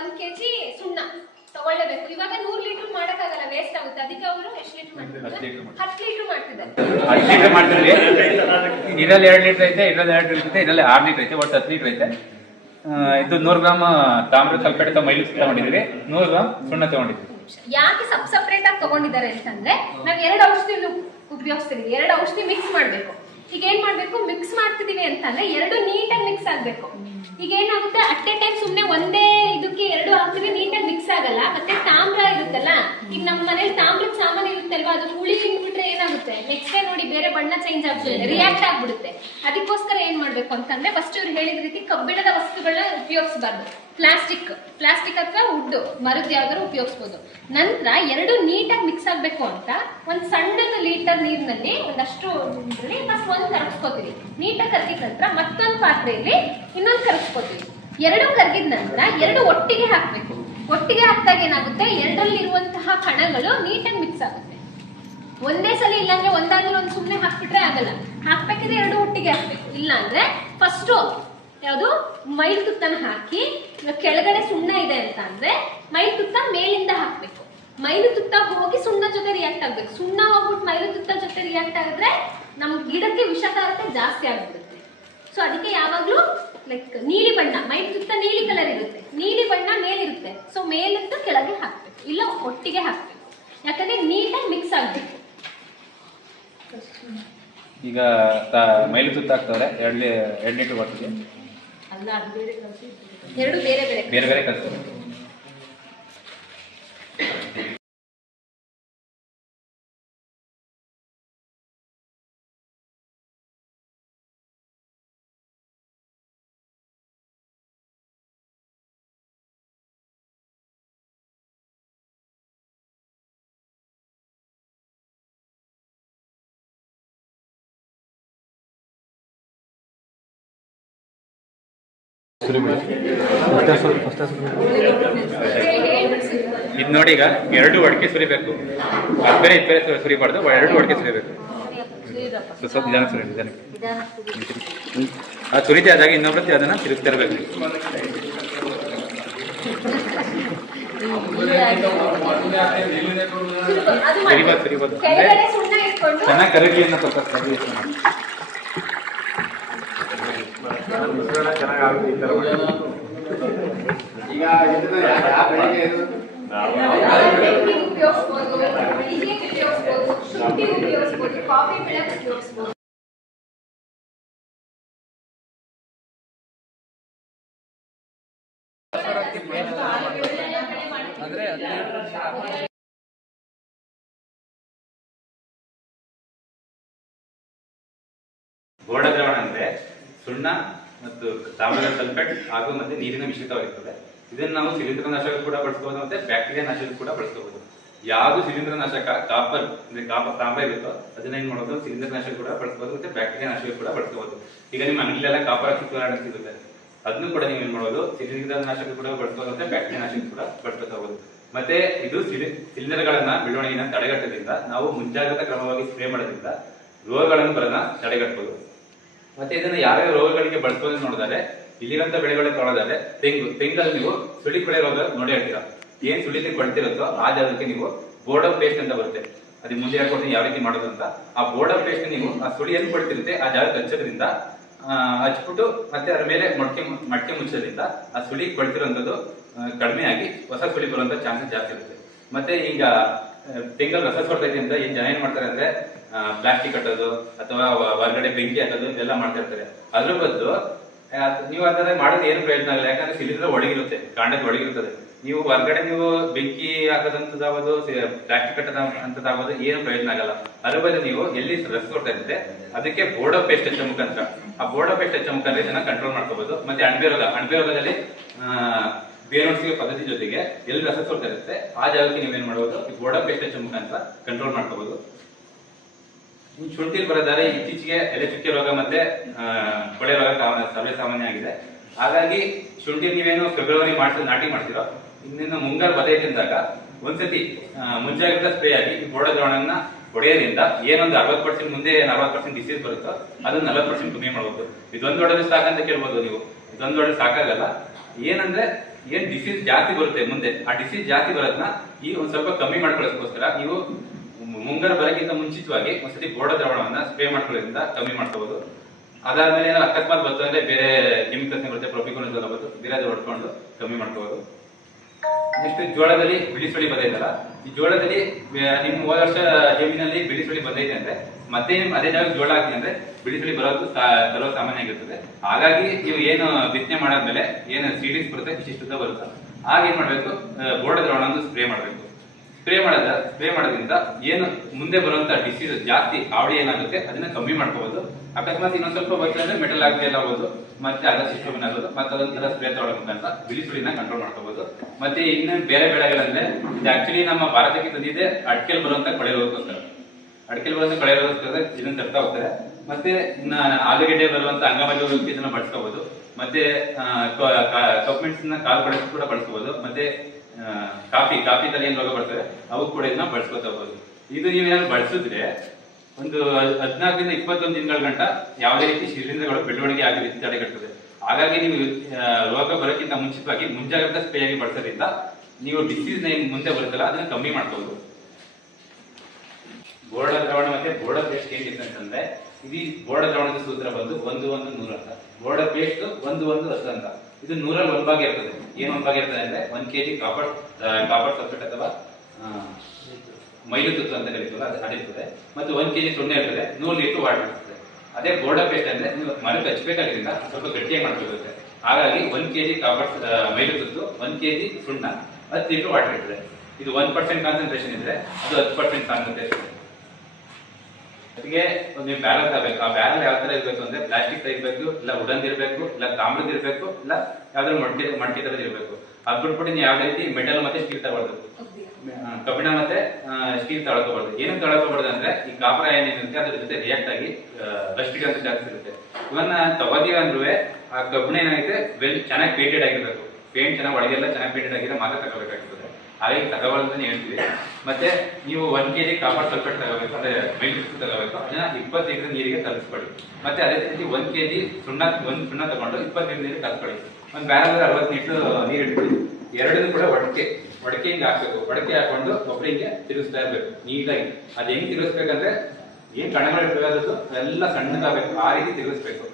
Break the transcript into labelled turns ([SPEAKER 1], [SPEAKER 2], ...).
[SPEAKER 1] ಒಂದ್ ಕೆಜಿ ಸುಣ್ಣ ತಗೊಳ್ಳೇಬೇಕು. ಇವಾಗ ನೂರ್ ಲೀಟರ್ ಮಾಡಕ್ಕಾಗಲ್ಲ ವೇಸ್ಟ್ ಆಗುತ್ತೆ. ಅದಕ್ಕೆ ಅವರು ಎಷ್ಟು ಲೀಟರ್ ಮಾಡ್ತಿದ್ದಾರೆ? ಹತ್ತು ಲೀಟರ್ ಮಾಡ್ತಿದ್ದಾರೆ.
[SPEAKER 2] ಲೀಟರ್ ಇದರಲ್ಲಿ ಎರಡು ಲೀಟರ್ ಐತೆ ಇದರಲ್ಲಿ ಎರಡು ಲೀಟರ್ ಐತೆ ಇದರಲ್ಲಿ ಆರು ಲೀಟರ್ ಐತೆ ಒಟ್ಟು ಹತ್ತು ಲೀಟರ್ ಐತೆ. ಇದು ನೂರು ಗ್ರಾಮ್ ತಾಮ್ರ ಸಲ್ಫೇಟ್ ಮೈಲಿ ತಗೊಂಡಿದ್ದೀವಿ ನೂರು ಗ್ರಾಮ್ ಸುಣ್ಣ ತಗೊಂಡಿದ್ದೀವಿ
[SPEAKER 1] ಯಾಕೆ ಸಬ್ ಸಪ್ರೇಟ್ ಆಗಿ ತಗೊಂಡಿದ್ದಾರೆ ಅಂತಂದ್ರೆ ನಾವ್ ಎರಡು ಔಷಧಿ ಉಪಯೋಗಿಸ್ತಿದೀವಿ ಎರಡು ಔಷಧಿ ಮಿಕ್ಸ್ ಮಾಡ್ಬೇಕು. ಈಗ ಏನ್ ಮಾಡ್ಬೇಕು ಮಿಕ್ಸ್ ಮಾಡ್ತಿದೀವಿ ಅಂತಂದ್ರೆ ಎರಡು ನೀಟಾಗಿ ಮಿಕ್ಸ್ ಆಗ್ಬೇಕು. ಈಗ ಏನಾಗುತ್ತೆ ಅಟ್ ಎ ಟೈಮ್ ಸುಮ್ನೆ ಒಂದೇ ಇದಕ್ಕೆ ಎರಡು ಹಾಕ್ತಿವಿ ನೀಟಾಗಿ ಮಿಕ್ಸ್ ಆಗಲ್ಲ. ಮತ್ತೆ ತಾಮ್ರ ಇರುತ್ತಲ್ಲ? ಈಗ ನಮ್ಮ ಮನೇಲಿ ತಾಮ್ರದ ಸಾಮಾನು ಇರುತ್ತಲ್ವಾ? ಅದು ಹುಳಿ ತಿಂದ್ಬಿಟ್ರೆ ಏನಾಗುತ್ತೆ? ನೆಕ್ಸ್ಟ್ ಡೇ ನೋಡಿ ಬೇರೆ ಬಣ್ಣ ಚೇಂಜ್ ಆಗ್ಬಿಡುತ್ತೆ ರಿಯಾಕ್ಟ್ ಆಗ್ಬಿಡುತ್ತೆ. ಅದಕ್ಕೋಸ್ಕರ ಏನ್ ಮಾಡ್ಬೇಕು ಅಂತಂದ್ರೆ ಫಸ್ಟ್ ಇವ್ರು ಹೇಳಿದ ರೀತಿ ಕಬ್ಬಿಣದ ವಸ್ತುಗಳನ್ನ ಉಪಯೋಗಿಸಬಾರ್ದು. ಪ್ಲಾಸ್ಟಿಕ್ ಪ್ಲಾಸ್ಟಿಕ್ ಅಥವಾ ವುಡ್, ಮರದ ಯಾವ್ದಾದ್ರು ಉಪಯೋಗಿಸ್ಬೋದು. ನಂತರ ಎರಡು ನೀಟಾಗಿ ಮಿಕ್ಸ್ ಆಗಬೇಕು ಅಂತ ಒಂದು ಸಣ್ಣದ ಲೀಟರ್ ನೀರಿನಲ್ಲಿ ಒಂದಷ್ಟು ಫಸ್ಟ್ ಒಂದು ಕರಗಿಸ್ಕೋತೀವಿ. ನೀಟಾಗಿ ಕರಗಿದ ನಂತರ ಮತ್ತೊಂದು ಪಾತ್ರೆಯಲ್ಲಿ ಇನ್ನೊಂದು ಕರಗಿಸ್ಕೋತೀವಿ. ಎರಡು ಕರಗಿದ ನಂತರ ಎರಡು ಒಟ್ಟಿಗೆ ಹಾಕಬೇಕು. ಒಟ್ಟಿಗೆ ಹಾಕಿದಾಗ ಏನಾಗುತ್ತೆ? ಎರಡರಲ್ಲಿ ಇರುವಂತಹ ಕಣಗಳು ನೀಟಾಗಿ ಮಿಕ್ಸ್ ಆಗುತ್ತೆ. ಒಂದೇ ಸಲ ಇಲ್ಲಾಂದ್ರೆ ಒಂದಾದ್ರೂ ಒಂದು ಸುಮ್ಮನೆ ಹಾಕ್ಬಿಟ್ರೆ ಆಗಲ್ಲ. ಹಾಕ್ಬೇಕಿದ್ರೆ ಎರಡು ಒಟ್ಟಿಗೆ ಹಾಕ್ಬೇಕು. ಇಲ್ಲಾಂದ್ರೆ ಫಸ್ಟು ಯಾವುದು? ಮೈಲ್ ತುತ್ತನ ಹಾಕಿ ಕೆಳಗಡೆ ಸುಣ್ಣ ಇದೆ ಅಂತ ಅಂದ್ರೆ ಮೈಲ್ ತುತ್ತ ಮೇಲಿಂದ ಹಾಕ್ಬೇಕು. ಮೈಲು ತುತ್ತ ಹೋಗಿ ಸುಣ್ಣ ಜೊತೆ ರಿಯಾಕ್ಟ್ ಆಗ್ಬೇಕು. ಸುಣ್ಣ ಹೋಗ್ಬಿಟ್ಟು ಮೈಲು ತುತ್ತ ಜೊತೆ ರಿಯಾಕ್ಟ್ ಆಗಿದ್ರೆ ನಮ್ ಗಿಡಕ್ಕೆ ವಿಷಕಾರತೆ ಜಾಸ್ತಿ ಆಗ್ಬಿಡುತ್ತೆ. ಸೊ ಅದಕ್ಕೆ ಯಾವಾಗ್ಲೂ ಲೈಕ್ ನೀಲಿ ಬಣ್ಣ, ಮೈಲ್ ತುತ್ತ ನೀಲಿ ಕಲರ್ ಇರುತ್ತೆ. ನೀಲಿ ಬಣ್ಣ ಮೇಲಿರುತ್ತೆ. ಸೊ ಮೇಲಿಂದ ಕೆಳಗೆ ಹಾಕ್ಬೇಕು. ಇಲ್ಲ, ಒಟ್ಟಿಗೆ ಹಾಕ್ಬೇಕು. ಯಾಕಂದ್ರೆ ನೀಟಾಗಿ ಮಿಕ್ಸ್ ಆಗ್ಬೇಕು.
[SPEAKER 2] ಈಗ ಮೈಲು ತುತ್ತ ಹಾಕ್ತವ್ರೆ ಎರಡು ಎರಡು ಲೀಟರ್
[SPEAKER 1] ಎರಡು ಬೇರೆ ಬೇರೆ
[SPEAKER 2] ಬೇರೆ ಇದು ನೋಡಿ ಈಗ ಎರಡು ಅಡಿಕೆ ಸುರಿಬೇಕು. ಬೇರೆ ಇದು ಬೇರೆ ಸುರಿ- ಸುರಿಬಾರ್ದು ಎರಡು ಅಡಿಕೆ ಸುರಿಬೇಕು. ಸ್ವಲ್ಪ ನಿಧಾನ ಸುರಿ ನಿಧಾನ. ಆ ಸುರಿತೆ ಆದಾಗ ಇನ್ನೊಬ್ರು ಅದನ್ನ ತಿರುಗ್ತಾ ಇರಬೇಕು.
[SPEAKER 1] ಸರಿಬಾರ್ದು ಮಾಡಿ.
[SPEAKER 2] ಚೆನ್ನಾಗಿ ಸುರಿಬೋದು
[SPEAKER 1] ಸ್ವಲ್ಪ ಇಟ್ಕೊಂಡು
[SPEAKER 2] ಚೆನ್ನಾಗಿ ಆಗುತ್ತೆ ಈ ತರ
[SPEAKER 3] ಈಗ
[SPEAKER 1] ಉಪಯೋಗಿಸ್ಬೋದು ಕಾಫಿ ಬೆಳಗ್ಗೆ ಉಪಯೋಗಿಸ್ಬೋದು
[SPEAKER 2] ಅಂದ್ರೆ ಸುಣ್ಣ ಮತ್ತು ತಾಮ್ರ ಸಲ್ಫೇಟ್ ಹಾಗೂ ಮತ್ತೆ ನೀರಿನ ಮಿಶ್ರಿತವಾಗಿರ್ತದೆ. ಇದನ್ನು ನಾವು ಶಿಲೀಂಧ್ರನಾಶಕ ಕೂಡ ಬಳಸಬಹುದು ಮತ್ತೆ ಬ್ಯಾಕ್ಟೀರಿಯಾ ನಾಶಕ ಕೂಡ ಬಳಸಬಹುದು ಯಾವುದು ಶಿಲೀಂಧ್ರನಾಶಕ ಕಾಪರ್ ಅಂದ್ರೆ ಕಾಪರ್ ತಾಮ್ರ ಇರುತ್ತೋ ಅದನ್ನ ಏನ್ ಮಾಡೋದು ಶಿಲೀಂಧ್ರನಾಶಕ ಕೂಡ ಬಳಸಬಹುದು ಮತ್ತೆ ಬ್ಯಾಕ್ಟೀರಿಯಾ ನಾಶಕ ಕೂಡ ಬಳಸಬಹುದು ಈಗ ನಿಮ್ಮ ಮನೆಯಲ್ಲೆಲ್ಲ ಕಾಪರ್ ಸಿಕ್ಕೋರಾಣ ಸಿಗುತ್ತೆ ಅದನ್ನು ಕೂಡ ನೀವು ಏನ್ ಮಾಡೋದು ಶಿಲೀಂಧ್ರನಾಶಕ ಕೂಡ ಬಳಸಬಹುದು ಮತ್ತೆ ಬ್ಯಾಕ್ಟೀರಿಯಾ ನಾಶಕ ಕೂಡ ಬಳಸಬಹುದು ಮತ್ತೆ ಇದು ಸಿಲಿ- ಶಿಲೀಂಧ್ರಗಳನ್ನ ಬೆಳವಣಿಗೆನ ತಡೆಗಟ್ಟೋದ್ರಿಂದ, ನಾವು ಮುಂಜಾಗ್ರತಾ ಕ್ರಮವಾಗಿ ಸ್ಪ್ರೇ ಮಾಡೋದ್ರಿಂದ ರೋಗಗಳನ್ನು ಬರೋದನ್ನ ತಡೆಗಟ್ಟಬಹುದು ಮತ್ತೆ ಇದನ್ನ ಯಾವ್ಯಾವ ರೋಗಗಳಿಗೆ ಬಳಸ್ಬೋದು ನೋಡಿದಾರೆ ಇಲ್ಲಿರಂತ ಬೆಳೆಗಳಿಗೆ ತೊಗೊಳೋದಾದ್ರೆ ತೆಂಗು, ತೆಂಗಲ್ಲಿ ನೀವು ಸುಳಿ ಕೊಳೆ ರೋಗ ನೋಡಿ ಹೇಳ್ತೀರಾ. ಏನ್ ಸುಳಿತಿ ಕೊಳ್ತಿರುತ್ತೋ ಆ ಜಾಗಕ್ಕೆ ನೀವು ಬೋರ್ಡರ್ ಪೇಸ್ಟ್ ಅಂತ ಬರುತ್ತೆ. ಅದಕ್ಕೆ ಮುಂದೆ ಹೇಳ್ಕೊಡ್ತೀನಿ ಯಾವ ರೀತಿ ಮಾಡೋದು ಅಂತ. ಆ ಬೋರ್ಡರ್ ಪೇಸ್ಟ್ ನೀವು ಆ ಸುಳಿ ಎಲ್ಲಿ ಕೊಳ್ತಿರುತ್ತೆ ಆ ಜಾಗಕ್ಕೆ ಹಚ್ಚೋದ್ರಿಂದ ಹಚ್ಬಿಟ್ಟು ಮತ್ತೆ ಅದ್ರ ಮೇಲೆ ಮೊಟ್ಟೆ ಮಡಕೆ ಮುಚ್ಚೋದ್ರಿಂದ ಆ ಸುಳಿ ಕೊಳ್ತಿರೋಂಥದ್ದು ಕಡಿಮೆ ಆಗಿ ಹೊಸ ಸುಳಿ ಬರುವಂತ ಚಾನ್ಸಸ್ ಜಾಸ್ತಿ ಇರುತ್ತೆ. ಮತ್ತೆ ಈಗ ತೆಂಗಲ್ ರಸ ಸೋರ್ತೈತಿ ಅಂತ ಏನ್ ಜನ ಏನ್ ಮಾಡ್ತಾರೆ ಅಂದ್ರೆ ಪ್ಲಾಸ್ಟಿಕ್ ಕಟ್ಟೋದು, ಅಥವಾ ಹೊರಗಡೆ ಬೆಂಕಿ ಹಾಕೋದು, ಇದೆಲ್ಲ ಮಾಡ್ತಾ ಇರ್ತಾರೆ ಅದ್ರ ಬದಲು ನೀವು ಅದನ್ನ ಮಾಡೋದು ಏನು ಪ್ರಯೋಜನ ಇಲ್ಲ, ಯಾಕಂದ್ರೆ ಸಿಲಿಂಡರ್ ಒಳಗಿರುತ್ತೆ, ಕಾಂಡದ ಒಳಗಿರುತ್ತದೆ ನೀವು ಹೊರಗಡೆ ನೀವು ಬೆಂಕಿ ಹಾಕೋದಂತದಾಗೋದು ಪ್ಲಾಸ್ಟಿಕ್ ಕಟ್ಟದ ಅಂತದಾಗೋದು ಏನು ಪ್ರಯೋಜನ ಆಗಲ್ಲ. ಅದ್ರ ಬದಲು ನೀವು ಎಲ್ಲಿ ರಸ ಇರುತ್ತೆ ಅದಕ್ಕೆ ಬೋರ್ಡೋ ಪೇಸ್ಟ್ ಹೆಚ್ಚ ಮುಖಾಂತರ. ಆ ಬೋರ್ಡೋ ಪೇಸ್ಟ್ ಹೆಚ್ಚ ಮುಖಾಂತರ ಇದನ್ನ ಕಂಟ್ರೋಲ್ ಮಾಡ್ಕೋಬಹುದು ಮತ್ತೆ ಅಣಬೆ ರೋಗ ಅಣಬೆ ರೋಗದಲ್ಲಿ ಆ, ಬೇರೋಡ್ಸಿಗೆ ಪದ್ಧತಿ ಜೊತೆಗೆ ಎಲ್ಲಿ ರಸ ಸೋರ್ತಾ ಇರುತ್ತೆ. ಆ ಜಾಗಕ್ಕೆ ನೀವೇನ್ ಮಾಡಬಹುದು ಈ ಬೋರ್ಡೋ ಪೇಸ್ಟ್ ಮುಖಾಂತರ ಕಂಟ್ರೋಲ್ ಮಾಡ್ಕೋಬಹುದು ಈ ಶುಂಠಿಲ್ ಬರೋದಾದ್ರೆ ಇತ್ತೀಚೆಗೆ ಎಲೆ ಚುಕ್ಕೆ ರೋಗ ಮತ್ತೆ ಕೊಳೆ ರೋಗ ಸರ್ವೇ ಸಾಮಾನ್ಯ ಆಗಿದೆ. ಹಾಗಾಗಿ ಶುಂಠಿ ನೀವೇನು ಫೆಬ್ರವರಿ ಮಾಡ್ತೀರ ನಾಟಿ ಮಾಡ್ತೀರೋ ಇನ್ನೇನು ಮುಂಗಾರು ಬದೈತೆ ತಿಂದಾಗ ಒಂದ್ಸತಿ ಮುಂಜಾಗ್ರತಾ ಸ್ಪ್ರೇ ಆಗಿ ಈ ಬೋಡ ದ್ರಾವಣನ ಹೊಡೆಯೋದ್ರಿಂದ ಏನೊಂದು ಅರವತ್ತು ಪರ್ಸೆಂಟ್ ಮುಂದೆ ನಲವತ್ತು ಪರ್ಸೆಂಟ್ ಡಿಸೀಸ್ ಬರುತ್ತೋ ಅದನ್ನ ನಲವತ್ತು ಪರ್ಸೆಂಟ್ ಕಮ್ಮಿ ಮಾಡಬಹುದು ಇದೊಂದು ಹೊಡೆದ್ರೆ ಸಾಕಂತ ಕೇಳ್ಬೋದು ನೀವು. ಇದೊಂದು ಹೊಡೆದ್ರೆ ಸಾಕಾಗಲ್ಲ. ಏನಂದ್ರೆ ಏನ್ ಡಿಸೀಸ್ ಜಾಸ್ತಿ ಬರುತ್ತೆ ಮುಂದೆ, ಆ ಡಿಸೀಸ್ ಜಾಸ್ತಿ ಬರೋದನ್ನ ಈ ಒಂದ್ ಸ್ವಲ್ಪ ಕಮ್ಮಿ ಮಾಡ್ಕೊಳ್ಳೋದಕ್ಕೋಸ್ಕರ ನೀವು ಮುಂಗಾರು ಬರಕ್ಕಿಂತ ಮುಂಚಿತವಾಗಿ ಒಂದ್ಸತಿ ಬೋರ್ಡ ದ್ರಾವಣವನ್ನ ಸ್ಪ್ರೇ ಮಾಡ್ಕೊಳ್ಳೋದ್ರಿಂದ ಕಮ್ಮಿ ಮಾಡ್ಕೋಬಹುದು ಅದಾದ್ಮೇಲೆ ಏನಾದ್ರು ಅಕಸ್ಮಾತ್ ಬಂತು ಅಂದ್ರೆ ಬೇರೆ ಕೆಮಿಕಲ್ಸ್ ಬರುತ್ತೆ ಪ್ರೊಪಿಕೋನ್ ಬರುತ್ತೆ ಬೇರೆ ಅದು ಹೊಡ್ಕೊಂಡು ಕಮ್ಮಿ ಮಾಡ್ಕೋಬಹುದು ನೆಕ್ಸ್ಟ್ ಜೋಳದಲ್ಲಿ ಬಿಳಿ ಸುಳಿ ಬಂದೈತಲ್ಲ ಈ ಜೋಳದಲ್ಲಿ ನಿಮ್ ಹೋದ ವರ್ಷ ಜಮೀನಲ್ಲಿ ಬಿಳಿ ಸುಳಿ ಬಂದೈತೆ ಅಂದ್ರೆ ಮತ್ತೆ ಅದೇ ಜಾಗ ಜೋಳ ಹಾಕಿ ಅಂದ್ರೆ ಬಿಳಿ ಬರೋದು ಸಾ- ಸರ್ವ ಸಾಮಾನ್ಯ ಆಗಿರ್ತದೆ. ಹಾಗಾಗಿ ನೀವು ಏನು ಬಿತ್ತನೆ ಮಾಡಾದ್ಮೇಲೆ ಏನು ಸೀಡಿಂಗ್ಸ್ ಬರುತ್ತೆ ಶಿಷ್ಟತೆ ಬರುತ್ತೆ. ಆಗ ಏನ್ ಮಾಡ್ಬೇಕು? ಬೋರ್ಡ್ ದ್ರಾವಣ ಸ್ಪ್ರೇ ಮಾಡ್ಬೇಕು. ಸ್ಪ್ರೇ ಮಾಡೋದ, ಸ್ಪ್ರೇ ಮಾಡೋದ್ರಿಂದ ಏನು ಮುಂದೆ ಬರುವಂತ ಡಿಸೀಸ್ ಜಾಸ್ತಿ ಆವಡಿ ಏನಾಗುತ್ತೆ, ಅದನ್ನ ಕಮ್ಮಿ ಮಾಡ್ಕೋಬಹುದು ಅಕಸ್ಮಾತ್ ಇನ್ನೊಂದ್ ಸ್ವಲ್ಪ ಬರ್ತಾ ಅಂದ್ರೆ ಮೆಟಲ್ ಆಗದೆ ಎಲ್ಲ ಹೋಗೋದು ಮತ್ತೆ ಅದ ಸಿಸ್ಟಮ್ ಆಗೋದು? ಮತ್ತೆ ಅದೊಂಥರ ಸ್ಪ್ರೇ ತಗೊಳ್ಳೋ ಅಂತ ಬಿಳಿ ಸುಳಿನ ಕಂಟ್ರೋಲ್ ಮಾಡ್ಕೋಬಹುದು ಮತ್ತೆ ಇನ್ನು ಬೇರೆ ಬೆಳೆಗಳಂದ್ರೆ, ಇದು ಆಕ್ಚುಲಿ ನಮ್ಮ ಭಾರತಕ್ಕೆ ತಂದಿದೆ ಅಡ್ಕೆಲ್ ಬರುವಂತ ಕೊಳೆ ರೋಗಕ್ಕೋಸ್ಕರ ಅಡ್ಕೆಲ್ ಬರುವಂತ ಕಳೆ ರೋಗಕ್ಕೋಸ್ಕರ ಇದನ್ನ ತರ್ತಾ ಹೋಗ್ತಾರೆ. ಮತ್ತೆ ಆಲೂಗೆಡ್ಡೆ ಬರುವಂತ ಅಂಗವಾಗಿ ಇದನ್ನ ಬಳಸ್ಕೋಬಹುದು ಮತ್ತೆ ಕಪ್ಮೆಂಟ್ಸ್ನ ಕಾಲು ಬಳಸಿ ಕೂಡ ಬಳಸ್ಕೋಬಹುದು ಮತ್ತೆ ಕಾಫಿ ಕಾಫಿ ತಲೆ ಏನ್ ರೋಗ ಬರ್ತದೆ? ಅವು ಕೂಡ ಇದನ್ನ ಬಳಸ್ಕೊತಾ ಹೋಗ್ಬೋದು. ಇದು ನೀವೇನಾದ್ರು ಬಳಸಿದ್ರೆ ಒಂದು ಹದಿನಾಲ್ಕರಿಂದ ಇಪ್ಪತ್ತೊಂದು ದಿನಗಳ ಗಂಟ ಯಾವುದೇ ರೀತಿ ಶಿಲೀಂಧ್ರಗಳು ಬೆಳವಣಿಗೆ ಆಗಿ ರೀತಿ ತಡೆಗಟ್ಟುತ್ತದೆ ಹಾಗಾಗಿ ನೀವು ರೋಗ ಬರೋಕ್ಕಿಂತ ಮುಂಚಿತವಾಗಿ ಮುಂಜಾಗ್ರತಾ ಸ್ಪ್ರೇ ಆಗಿ ಬಳಸೋದ್ರಿಂದ ನೀವು ಡಿಸೀಸ್ ಮುಂದೆ ಬರುತ್ತಲ್ಲ, ಅದನ್ನ ಕಮ್ಮಿ ಮಾಡ್ಕೋಬಹುದು ಬೋರ್ಡ ದ್ರಾವಣ ಮತ್ತೆ ಬೋರ್ಡ ಪೇಸ್ಟ್ ಏನಿದೆ ಅಂತಂದ್ರೆ ಇದು ಬೋರ್ಡ ದ್ರಾವಣದ ಸೂತ್ರ ಬಂದು ಒಂದು ಒಂದು, ನೂರ ಅಂತ. ಬೋರ್ಡ ಪೇಸ್ಟ್ ಒಂದು ಒಂದು, ಹತ್ತು ಅಂತ. ಇದು ನೂರಲ್ಲಿ ಒಂದ್ ಭಾಗ ಇರ್ತದೆ. ಏನ್ ಒಂದ್ ಭಾಗ ಇರ್ತದೆ ಅಂದ್ರೆ ಒಂದ್ ಕೆಜಿ ಕಾಪರ್ ಕಾಪರ್ ಸಲ್ಫೇಟ್ ಅಥವಾ ಮೈಲು ತುತ್ತು ಅಂತ ಕರೀತಲ್ಲ ಅದು ಅದಿರ್ತದೆ. ಮತ್ತು ಒಂದ್ ಕೆಜಿ ಸುಣ್ಣ ಇರ್ತದೆ. ನೂರು ಲೀಟರ್ ವಾಟರ್ ಇರ್ತದೆ. ಅದೇ ಬೋರ್ಡ ಪೇಸ್ಟ್ ಅಂದ್ರೆ ನೀವು ಮರಕ್ಕೆ ಹಚ್ಬೇಕಾದ್ರಿಂದ ಸ್ವಲ್ಪ ಗಟ್ಟಿಯಾಗಿ ಮಾಡ್ಬೇಕಾಗುತ್ತೆ ಹಾಗಾಗಿ ಒಂದ್ ಕೆಜಿ ಕಾಪರ್ ಮೈಲು ತುತ್ತು, ಒಂದ್ ಕೆಜಿ ಸುಣ್ಣ, ಹತ್ತು ಲೀಟರ್ ವಾಟರ್ ಇರ್ತದೆ. ಇದು ಒನ್ ಪರ್ಸೆಂಟ್ ಕಾನ್ಸಂಟ್ರೇಷನ್ ಇದ್ರೆ ಅದು ಹತ್ತು ಪರ್ಸೆಂಟ್ ಕಾನ್ಸಂಟ್ರೇಷನ್ ಜೊತೆಗೆ ಒಂದು ಬ್ಯಾರಲ್ ತರಬೇಕು ಆ ಬ್ಯಾರಲ್ ಯಾವ ತರ ಇರ್ಬೇಕು ಅಂದ್ರೆ ಪ್ಲಾಸ್ಟಿಕ್ ಇರ್ಬೇಕು ಇಲ್ಲ ವುಡನ್ ಇರ್ಬೇಕು ಇಲ್ಲ ತಾಮ್ರದ ಇರ್ಬೇಕು ಇಲ್ಲ ಯಾವ್ದಾದ್ರು ಮಡ್ಕೆ ಮಡ್ಕೆ ತರದ್ ಇರ್ಬೇಕು. ಅದ್ ಬಿಟ್ಬಿಟ್ಟು ನೀವು ಯಾವ ರೀತಿ ಮೆಟಲ್ ಮತ್ತೆ ಸ್ಟೀಲ್ ತಗೊಳ್ದು ಕಬ್ಬಿಣ. ಮತ್ತೆ ಸ್ಟೀಲ್ ತಗೊಳ್ಕೋಬಾರ್ದು. ಏನು ತಗೊಳ್ಕೋಬಾರ್ದು ಅಂದ್ರೆ ಈ ಕಾಪರ ಏನಿರುತ್ತೆ ಅದ್ರ ಜೊತೆ ರಿಯಾಕ್ಟ್ ಆಗಿ ಬಸ್ಟಿಗೆ ಅಂತ ಜಾಸ್ತಿ ಇರುತ್ತೆ. ಇವನ್ನ ತಗೋತೀವಿ ಅಂದ್ರೂ ಆ ಕಬ್ಬಿಣ ಏನಾಗಿದೆ ವೆಲ್ ಚೆನ್ನಾಗಿ ಪೇಂಟೆಡ್ ಆಗಿರ್ಬೇಕು. ಪೇಂಟ್ ಚೆನ್ನಾಗಿ ಒಳಗೆಲ್ಲ ಚೆನ್ನಾಗಿ ಪೇಂಟೆಡ್ ಆಗಿದ್ರೆ ಮಾತ್ರ ತಗೋಬೇಕಾಗ್ತದೆ ಹಾಗಾಗಿ ತಗೋಬಾರ್ದು ಹೇಳ್ತೀವಿ. ಮತ್ತೆ ನೀವು ಒನ್ ಕೆಜಿ ಕಾಪರ್ ಸಲ್ಫೇಟ್ ತಗೋಬೇಕು, ಅಂದ್ರೆ ಮೈಲ್ ತಗೋಬೇಕು, ಅದನ್ನ ಇಪ್ಪತ್ತು ಲೀಟರ್ ನೀರಿಗೆ ಕಲಿಸ್ಕೊಳ್ಳಿ. ಮತ್ತೆ ಅದೇ ರೀತಿ ಒಂದ್ ಕೆಜಿ ಸುಣ್ಣ, ಒಂದು ಸುಣ್ಣ ತಗೊಂಡು ಇಪ್ಪತ್ತು ಲೀಟರ್ ನೀರಿಗೆ ಕಲಿಸ್ಕೊಳ್ಳಿ. ಒಂದು ಬ್ಯಾರಲ್ ಅರವತ್ತು ಲೀಟರ್ ನೀರು ಇಟ್ಕೊಳ್ಳಿ ಎರಡನ್ನೂ ಕೂಡ ಒಡಕೆ ಒಡಕೆ ಹಿಂಗೆ ಹಾಕ್ಬೇಕು. ಒಡಕೆ ಹಾಕೊಂಡು ಒಬ್ಬರಿಗೆ ತಿರುಗಿಸ್ತಾ ಇರ್ಬೇಕು, ನೀಟಾಗಿ. ಅದ್ ಹೆಂಗ್ ತಿರುಗಿಸ್ಬೇಕಂದ್ರೆ ಏನ್ ಕಣಗಳು ಅದು ಎಲ್ಲ ಸಣ್ಣದಾಗಬೇಕು. ಆ ರೀತಿ ತಿರುಗಿಸ್ಬೇಕು.